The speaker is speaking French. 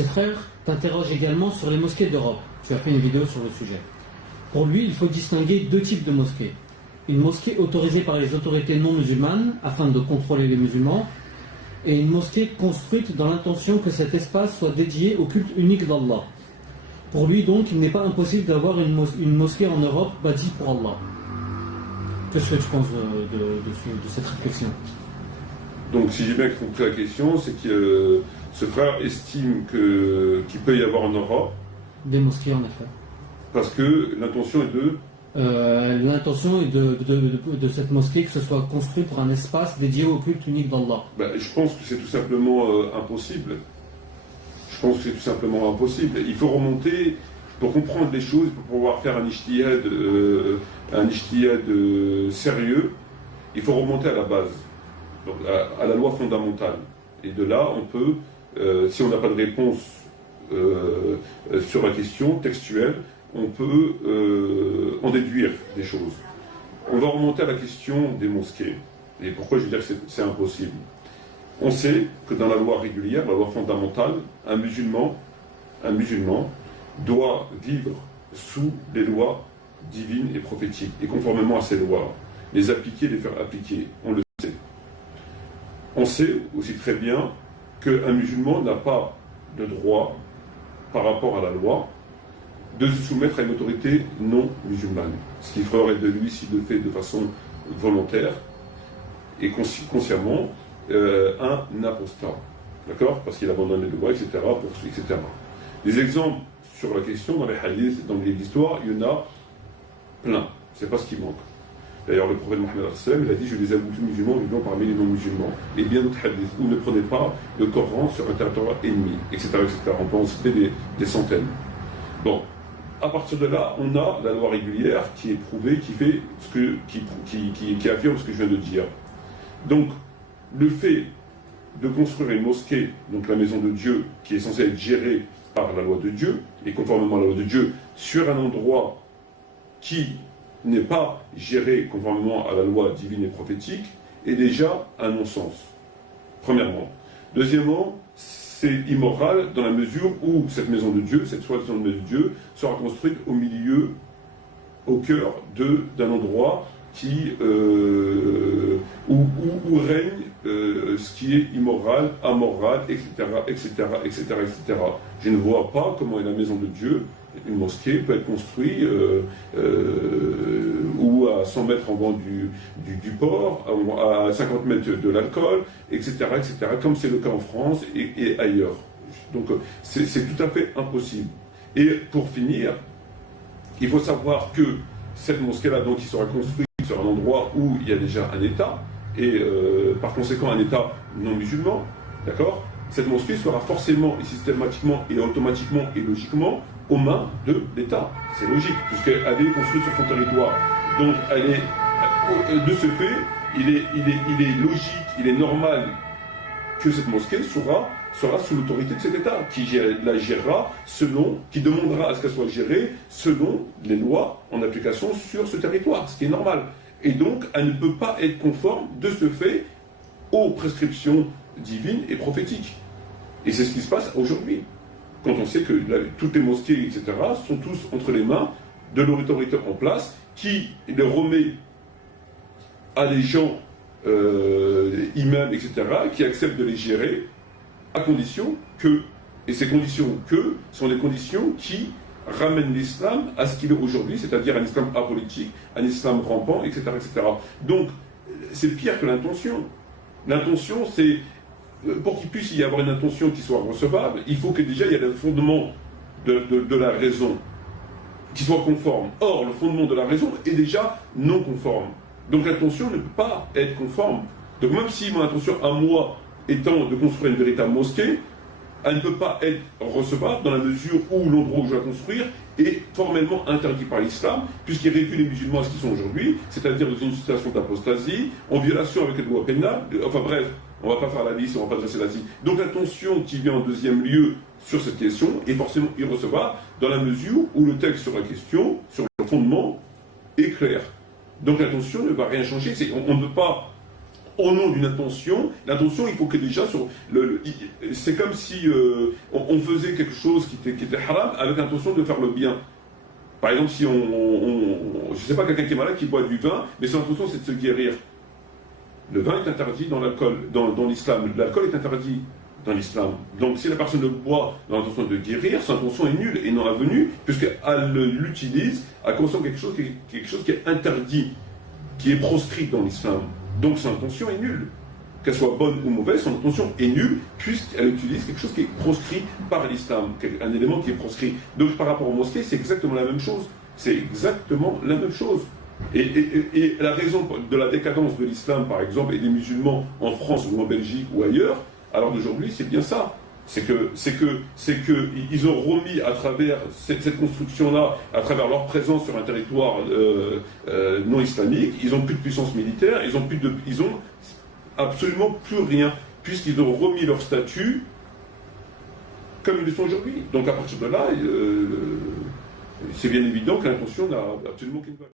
Ce frère t'interroge également sur les mosquées d'Europe. Tu as fait une vidéo sur le sujet. Pour lui, il faut distinguer deux types de mosquées. Une mosquée autorisée par les autorités non musulmanes afin de contrôler les musulmans, et une mosquée construite dans l'intention que cet espace soit dédié au culte unique d'Allah. Pour lui donc, il n'est pas impossible d'avoir une mosquée en Europe bâtie pour Allah. Qu'est-ce que tu penses de cette réflexion? Donc si j'ai bien compris la question, c'est que ce frère estime qu'il peut y avoir en Europe des mosquées en effet. Parce que l'intention est de... L'intention est de cette mosquée que ce soit construit pour un espace dédié au culte unique d'Allah. Je pense que c'est tout simplement impossible. Je pense que c'est tout simplement impossible. Il faut remonter, pour comprendre les choses, pour pouvoir faire un ijtihad sérieux, il faut remonter à la base, donc à la loi fondamentale. Et de là, on peut, si on n'a pas de réponse sur la question textuelle, on peut en déduire des choses. On va remonter à la question des mosquées. Et pourquoi je veux dire que c'est impossible? On sait que dans la loi régulière, la loi fondamentale, un musulman doit vivre sous les lois divines et prophétiques, et conformément à ces lois, les appliquer, les faire appliquer. On le sait. On sait aussi très bien qu'un musulman n'a pas de droit, par rapport à la loi, de se soumettre à une autorité non musulmane. Ce qui ferait de lui, s'il le fait de façon volontaire et consciemment, un apostat. D'accord? Parce qu'il abandonne les lois, etc., etc. Des exemples sur la question, dans les hadiths, dans les livres d'histoire, il y en a plein. C'est pas ce qui manque. D'ailleurs, le prophète Mohammed il a dit: je les avoue tous musulmans vivant parmi les non-musulmans. Et bien d'autres hadiths où ne prenez pas le Coran sur un territoire ennemi, etc., etc. On peut en citer des centaines. Bon. À partir de là, on a la loi régulière qui est prouvée, qui affirme ce que je viens de dire. Donc, le fait de construire une mosquée, donc la maison de Dieu, qui est censée être gérée par la loi de Dieu, et conformément à la loi de Dieu, sur un endroit qui n'est pas géré conformément à la loi divine et prophétique, est déjà un non-sens, premièrement. Deuxièmement, c'est immoral dans la mesure où cette maison de Dieu, cette soi-disant maison de Dieu, sera construite au milieu, au cœur d'un endroit où règne ce qui est immoral, amoral, etc., etc., etc., etc. Je ne vois pas comment la maison de Dieu, une mosquée, peut être construite ou à 100 mètres en bas du port, à 50 mètres de l'alcool, etc., etc., comme c'est le cas en France et ailleurs. Donc c'est tout à fait impossible. Et pour finir, il faut savoir que cette mosquée-là, donc, qui sera construite sur un endroit où il y a déjà un État, et par conséquent un État non musulman, d'accord? Cette mosquée sera forcément et systématiquement et automatiquement et logiquement aux mains de l'État. C'est logique, puisqu'elle est construite sur son territoire. Donc, de ce fait, il est logique, il est normal que cette mosquée sera sous l'autorité de cet État, qui la gérera qui demandera à ce qu'elle soit gérée selon les lois en application sur ce territoire, ce qui est normal. Et donc, elle ne peut pas être conforme, de ce fait, aux prescriptions divines et prophétiques. Et c'est ce qui se passe aujourd'hui, quand on sait que toutes les mosquées, etc., sont tous entre les mains de l'autorité en place, qui les remet à des gens, imams, etc., qui acceptent de les gérer, à condition que, et ces conditions que, sont des conditions qui ramènent l'islam à ce qu'il est aujourd'hui, c'est-à-dire un islam apolitique, un islam rampant, etc., etc. Donc, c'est pire que l'intention. L'intention, c'est, pour qu'il puisse y avoir une intention qui soit recevable, il faut que déjà il y ait le fondement de la raison qui soit conforme. Or, le fondement de la raison est déjà non conforme. Donc l'intention ne peut pas être conforme. Donc même si mon intention à moi étant de construire une véritable mosquée, elle ne peut pas être recevable dans la mesure où l'endroit où je vais la construire est formellement interdit par l'islam, puisqu'il réduit les musulmans à ce qu'ils sont aujourd'hui, c'est-à-dire dans une situation d'apostasie, en violation avec les lois pénales, enfin bref, on ne va pas faire la liste, on ne va pas dresser la liste. Donc l'intention qui vient en deuxième lieu sur cette question est forcément irrecevable dans la mesure où le texte sur la question, sur le fondement, est clair. Donc l'intention ne va rien changer, on ne peut pas au nom d'une intention. L'intention, il faut que déjà c'est comme si on faisait quelque chose qui était haram avec l'intention de faire le bien. Par exemple, si je sais pas, quelqu'un qui est malade qui boit du vin, mais son intention c'est de se guérir. Le vin est interdit dans l'alcool, dans l'islam. L'alcool est interdit dans l'islam. Donc si la personne le boit dans l'intention de guérir, son intention est nulle et non avenue, puisqu'elle l'utilise à cause de quelque chose qui est interdit, qui est proscrit dans l'islam. Donc son intention est nulle. Qu'elle soit bonne ou mauvaise, son intention est nulle, puisqu'elle utilise quelque chose qui est proscrit par l'islam, un élément qui est proscrit. Donc par rapport aux mosquées, c'est exactement la même chose. C'est exactement la même chose. Et la raison de la décadence de l'islam, par exemple, et des musulmans en France ou en Belgique ou ailleurs, alors d'aujourd'hui, c'est bien ça. C'est que ils ont remis à travers cette construction-là, à travers leur présence sur un territoire non islamique, ils n'ont plus de puissance militaire, ils ont absolument plus rien, puisqu'ils ont remis leur statut comme ils le sont aujourd'hui. Donc à partir de là, c'est bien évident que l'intention n'a absolument aucune valeur.